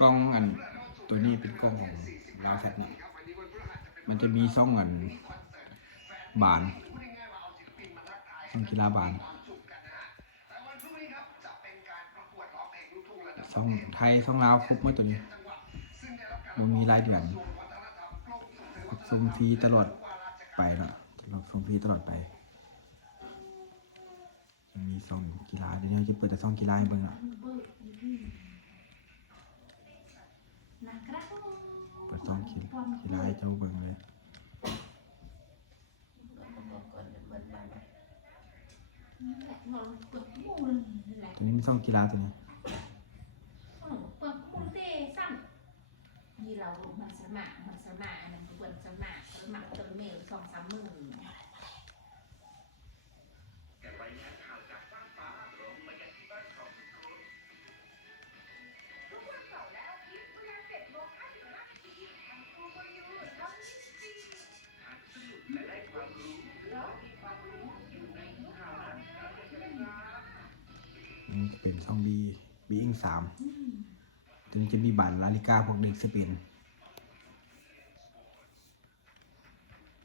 กล้องอันตัวนี้เป็นกล้องของลาวแท็กเนี่ยมันจะมีช่องอันบานช่องกีฬาบานช่องไทยช่องลาวครบหมดตัวนี้มันมีรายเดือนส่งฟรีตลอดไปละส่งฟรีตลอดไปมีช่องกีฬาเดี๋ยวนี้จะเปิดแต่ช่องกีฬาให้เบิ่งละเปิดช่องกีฬาให้เจ้าเบิ่งเลยตัวนี้มีช่องกีฬาตัวนี้นี่เรามันสมัครอันนั้นเปิดสมัครตัวเมล2-3 มื้อนี่เป็นช่องบีอิง3ตัวนี้จะมีบัตรลาลิก้าพวกเด็กสเปน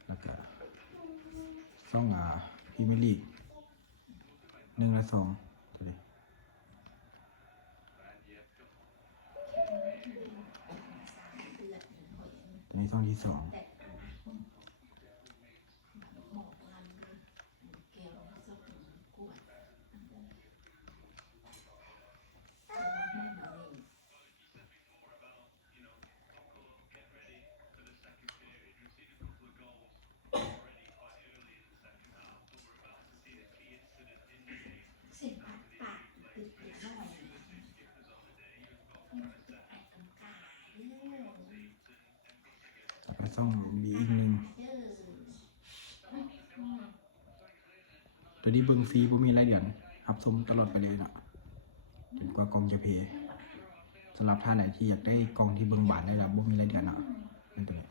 แล้วก็ช่องพรีเมียร์ลีก1 และ 2ตัวนี้ช่องที่ 2ช่องบีอีก1ตัวนี้เบิ่งฟรีบ่มีรายเดือนรับชมตลอดไปเลยเนาะจนกว่ากล่องจะเพย์สำหรับท่านไหนที่อยากได้กล่องที่เบิ่งบานได้แล้วบ่มีรายเดือนเนาะเป็นตัวนี้